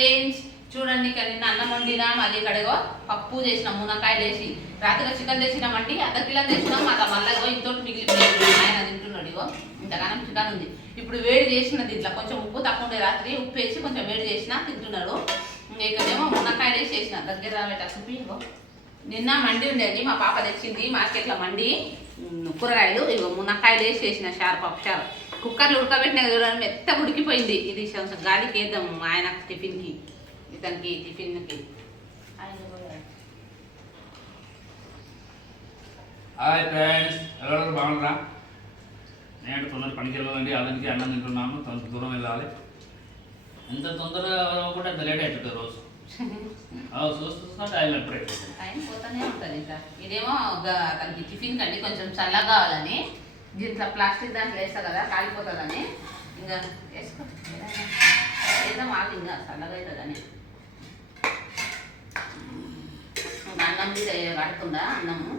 Friends చూడండి ఇక్కడ నిన్న అన్నం వండినా మళ్ళీ ఇక్కడేగో పప్పు చేసినాం మునక్కాయలు వేసి రాత్రిలో చికెన్ తెచ్చినామండి అర్ధ కిలో తెచ్చినాం అలా మళ్ళీ ఇంతోటి మిగిలిపోయింది ఆయన తింటున్నాడు ఇగో ఇంతగానం చికెన్ ఉంది ఇప్పుడు వేడి చేసిన దీంట్లో కొంచెం ఉప్పు తక్కువ ఉండే రాత్రి ఉప్పు వేసి కొంచెం వేడి చేసిన తింటున్నాడు ఇక్కడేమో మునక్కాయలు వేసి చేసిన దగ్గర రాబెట్ట చూపి ఇగో నిన్న మండి ఉండేది మా పాప తెచ్చింది మార్కెట్లో మండి కూరగాయలు ఇగో మునక్కాయలు వేసి చేసిన పప్పు చారు కుక్కర్లు ఉడకబెట్టిన చూడండి మెత్త ఉడికిపోయింది ఇది గాలికి వేద్దాం ఆయన టిఫిన్కి ఇతనికి టిఫిన్కి హాయ్ ఫ్రెండ్స్ ఎవరు బాగున్నారా నేను తొందర పనికి వెళ్ళాలండి అతనికి అన్నం తింటున్నాను తొందర దూరం వెళ్ళాలి ఎంత తొందరగా కూడా అంత లేట్ అవుతుంది రోజు చూస్తున్నా టైం ఎప్పుడు టైం పోతానే ఉంటుంది ఇంకా ఇదేమో తనకి టిఫిన్ కండి కొంచెం చల్లగా కావాలని దీంట్లో ప్లాస్టిక్ దాంట్లో వేస్తా కదా కాలిపోతుందని ఇంకా వేసుకో వేద్దాం ఆగి ఇంకా చల్లగా అవుతుందని అన్నం మీద కడుతుందా అన్నము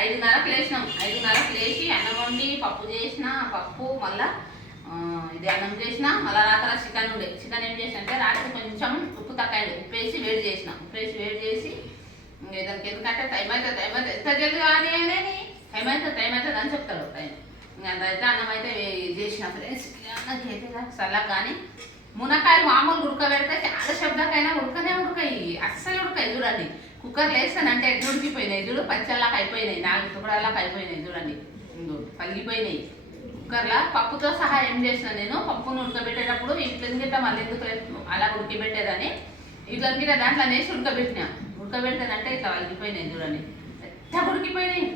ఐదున్నరకు లేచినాం 5:30కి లేచి అన్నం వండి పప్పు చేసిన పప్పు మళ్ళా ఇది అన్నం చేసిన మళ్ళీ రాత్రి చికెన్ ఉండే చికెన్ ఏం చేసిన అంటే రాత్రి కొంచెం ఉప్పు తక్కువ ఉప్పు వేసి వేడి చేసిన ఉప్పు వేసి వేడి చేసి దానికి ఎందుకంటే టైం అవుతుంది ఎంత జల్ది కానీ టైం అవుతుంది అని చెప్తాడు టైం అయితే అన్నం అయితే చేసిన ఫ్రెండ్స్ అన్నది అయితే చల్లగా కానీ మునక్కాయలు మామూలు ఉడకబెడితే చాలా శబ్దకైనా ఉడకాయి అస్సలు ఉడకాయి చూడండి కుక్కర్లో వేస్తానంటే ఎట్లా ఉడికిపోయినాయి చూడు పచ్చళ్ళకి అయిపోయినాయి 4 తుకడాలకు అయిపోయినాయి చూడండి పలిగిపోయినాయి కుక్కర్లో పప్పుతో సహా ఏం చేసిన నేను పప్పును ఉడకబెట్టేటప్పుడు ఇట్లా ఎందుకంటే మళ్ళీ ఎందుకు అలా ఉడికిపెట్టేదని ఇట్లా గిట్ట దాంట్లో వేసి ఉడకబెడతానంటే ఇట్లా పలిగిపోయినాయి చూడండి మెత్తగా ఉడికిపోయినాయి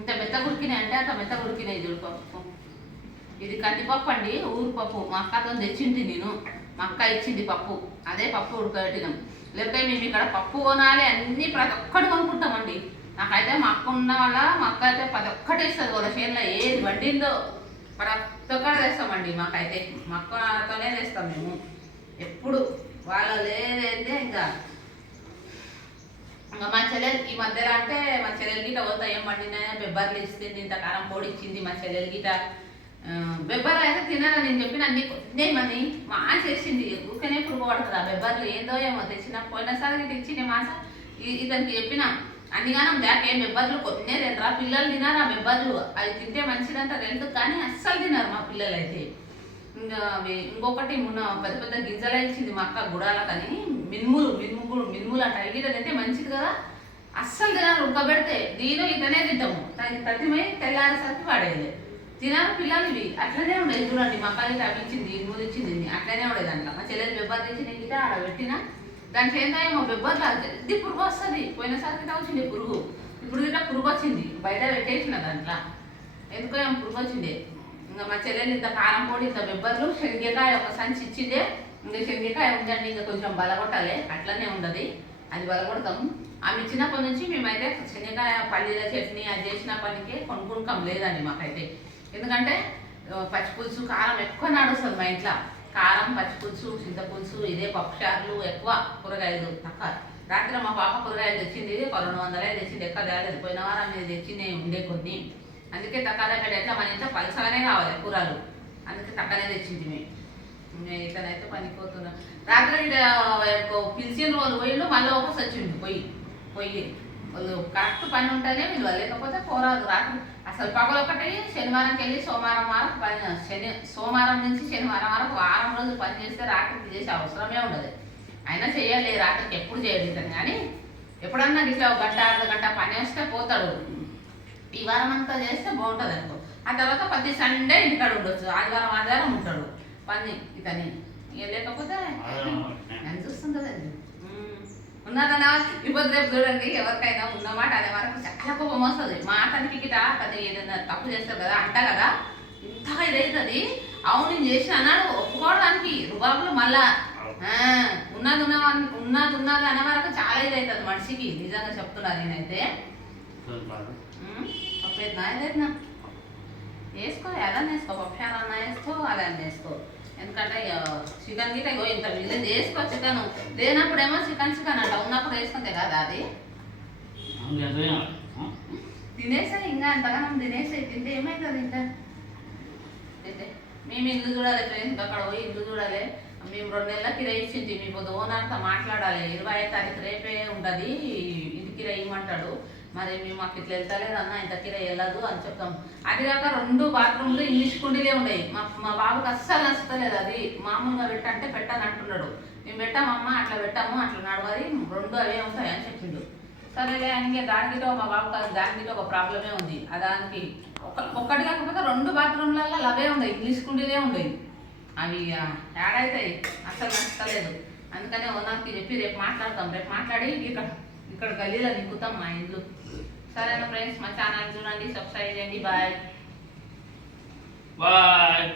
ఇంత మెత్తగా ఉడికినాయి అంటే అంత మెత్తగా ఉడికినాయి చూడు పప్పు ఇది కందిపప్పు అండి ఊరు పప్పు మా అక్కతో తెచ్చింది నేను మా అక్క ఇచ్చింది పప్పు అదే పప్పు ఉడకబెట్టినాం లేకపోతే మేము ఇక్కడ పప్పు కొనాలి అన్నీ ప్రతి ఒక్కటి కొనుక్కుంటామండి నాకైతే మా అక్క ఉన్న వాళ్ళ మా అక్క అయితే ప్రతి ఒక్కటి వేస్తుంది వాళ్ళ చేనులో ఏది వడ్డిందో ప్రతి ఒక్కటి తెస్తామండి మాకైతే మా అక్కతోనే తెస్తాం మేము ఎప్పుడు వాళ్ళ లేదంటే ఇంకా మా చెల్లెలు ఈ మధ్యలో అంటే మా చెల్లెలు గిట పోతా ఏం వండినా బెబ్బర్లు ఇస్తుంది ఇంత కారం పొడి ఇచ్చింది మా చెల్లెలు గిట బెబ్బర్లు అయితే తినాలని నేను చెప్పిన అన్ని కొన్నేమని మా చేసింది ఊరికనే పురుగు పడుతుంది ఆ బెబ్బర్లు ఏదో ఏమో తెచ్చిన పోయినసారి ఇచ్చింది మాస ఇతనికి చెప్పిన అన్నిగానం బ్యాక్ ఏం బెబ్బర్లు కొన్నే తినరా పిల్లలు తినారు ఆ బెబ్బర్లు అవి తింటే మంచిదంట రెండు కానీ అస్సలు తిన్నారు మా పిల్లలు అయితే ఇంకా ఇంకొకటి మొన్న పెద్ద పెద్ద గింజలు ఇచ్చింది మా అక్క గుడాలకని మినుములు అంట అవి తింటే మంచిది కదా అస్సలు తినారు ఉడకబెడితే దీని ఇతనే తింటాము తతిమై తెల్లారేసరికి పడేది తినారు పిల్లలు ఇవి అట్లనే ఉండేది చూడండి మా అక్క అవి ఇచ్చింది నూనె ఇచ్చింది అట్లనే ఉండేది అంట మా చెల్లెలు బెబ్బర్ తెచ్చి నేను గిట ఆడ పెట్టినా దాంట్లో ఏందో బెబ్బర్లు జల్దీ పురుగు వస్తుంది పోయినసారి గిట వచ్చింది పురుగు ఇప్పుడు గిట పురుగు వచ్చింది బయట పెట్టేసిన దాంట్లో ఎందుకో ఏమో పురుగు వచ్చింది ఇంకా మా చెల్లెలు ఇంత కారం పొడి ఇంత బెబ్బర్లు శనగకాయ ఒక సంచి ఇచ్చిందే ఇంకా శనగకాయ ఉందండి ఇంకా కొంచెం బలగొట్టాలి అట్లనే ఉండదు అది బలగొడతాం ఆమె ఇచ్చినప్పటి నుంచి మేమైతే శనగకాయ పల్లీల చట్నీ అది చేసినప్పటికే కొనుక్కుంటాం లేదండి మాకైతే ఎందుకంటే పచ్చిపులుసు కారం ఎక్కువ నడుస్తుంది మా ఇంట్లో కారం పచ్చిపులుసు చింతపులుసు ఇదే పప్పుచారులు ఎక్కువ కూరగాయలు తక్కువ రాత్రి మా పాప కూరగాయలు తెచ్చింది 200 తెచ్చింది ఎక్కువ తేలేదు పోయిన వారం మీద తెచ్చింది ఉండే కొన్ని అందుకే తక్కువ ఎట్లా మన ఇంట్లో పలసగానే కావాలి కూరలు అందుకే తక్కువనే తెచ్చింది మేము ఇతనైతే పనిపోతున్నాం రాత్రి పిలిచిన రోజు పోయిండు మళ్ళీ ఒకసి వచ్చిండు పొయ్యి వాళ్ళు కరెక్ట్ పని ఉంటేనే వీళ్ళు లేకపోతే పోరాదు రాత్రి అసలు పగలొక్కటి శనివారంకి వెళ్ళి సోమవారం నుంచి శనివారం వరకు వారం రోజులు పని చేస్తే రాత్రికి చేసే అవసరమే ఉండదు అయినా చేయాలి రాత్రికి ఎప్పుడు చేయలేదు కానీ ఎప్పుడన్నా ఇట్లా 1 గంట 1.5 గంట పని వేస్తే పోతాడు ఈ వారం అంతా చేస్తే బాగుంటుంది అనుకో ఆ తర్వాత ప్రతి సండే ఇంటికాడ ఉండొచ్చు ఆదివారం ఉంటాడు పని ఇతని లేకపోతే నేను చూస్తుంటుందండి ఉన్నదన్నా ఇప్పుడు రేపు చూడండి ఎవరికైనా ఉన్నమాట అదే వరకు చాలా కోపం వస్తుంది మాటనికి గిట అది ఏదైనా తప్పు చేస్తారు కదా అంట కదా ఇంతగా ఇదవుతుంది అవును నేను చేసిన అన్నాడు ఒప్పుకోవడానికి రుబాబులు మళ్ళా ఉన్నది అనే వరకు చాలా ఇదవుతుంది మనిషికి నిజంగా చెప్తున్నా నేనైతే పప్పేదినా ఏదైనా వేసుకో ఎలా వేసుకో పప్పుచారు అన్న వేసుకో అలా వేసుకో ఎందుకంటే చికెన్ గిట్ట ఇంత మిగిలింది వేసుకో చికెన్ లేనప్పుడేమో చికెన్ అంట ఉన్నప్పుడు వేసుకుంటే కదా అది ఇంకెంత తినాలి? తినేసా ఇంకా అంతగానం తినేసా తింటే ఏమవుతుంది ఇంకా అయితే మేము ఇల్లు చూడాలి ఫ్రెండ్స్ అక్కడ పోయి ఇల్లు చూడాలి మేము 2 నెలల కిరాయి ఇచ్చింది మీ పొద్దు ఓనర్తో మాట్లాడాలి 25వ తారీఖు రేపే ఉంటుంది ఇంటి కిరాయి ఇవ్వమంటాడు మరి మేము మాకు ఇట్లా వెళ్తలేదు అన్న ఇంత కిరాయి వెళ్ళదు అని చెప్తాం అది కాక 2 బాత్రూమ్లు ఇంగ్లీష్ కుండీలే ఉన్నాయి మా బాబుకి అస్సలు నచ్చలేదు అది మామూలుగా పెట్టంటే పెట్టని అంటున్నాడు మేము పెట్టామమ్మ అట్లా పెట్టాము అట్లా నడవది 2 అవే ఉంటాయి అని చెప్పిండు సరేలే అని దానికితో మా బాబు దానికితో ఒక ప్రాబ్లమే ఉంది దానికి ఒక్కటి కాకపోతే 2 బాత్రూమ్లలో అవే ఉన్నాయి ఇంగ్లీష్ కుండీలే ఉన్నాయి అవి యాడ్ అవుతాయి అస్సలు నచ్చలేదు అందుకనే ఓనర్కి చెప్పి రేపు మాట్లాడతాం రేపు మాట్లాడి ఇక్కడ గల్లీలో నింపుతాం మా ఇల్లు సరేనా ఫ్రెండ్స్ మా ఛానల్ చూడండి సబ్స్క్రైబ్ చేయండి బాయ్ బాయ్.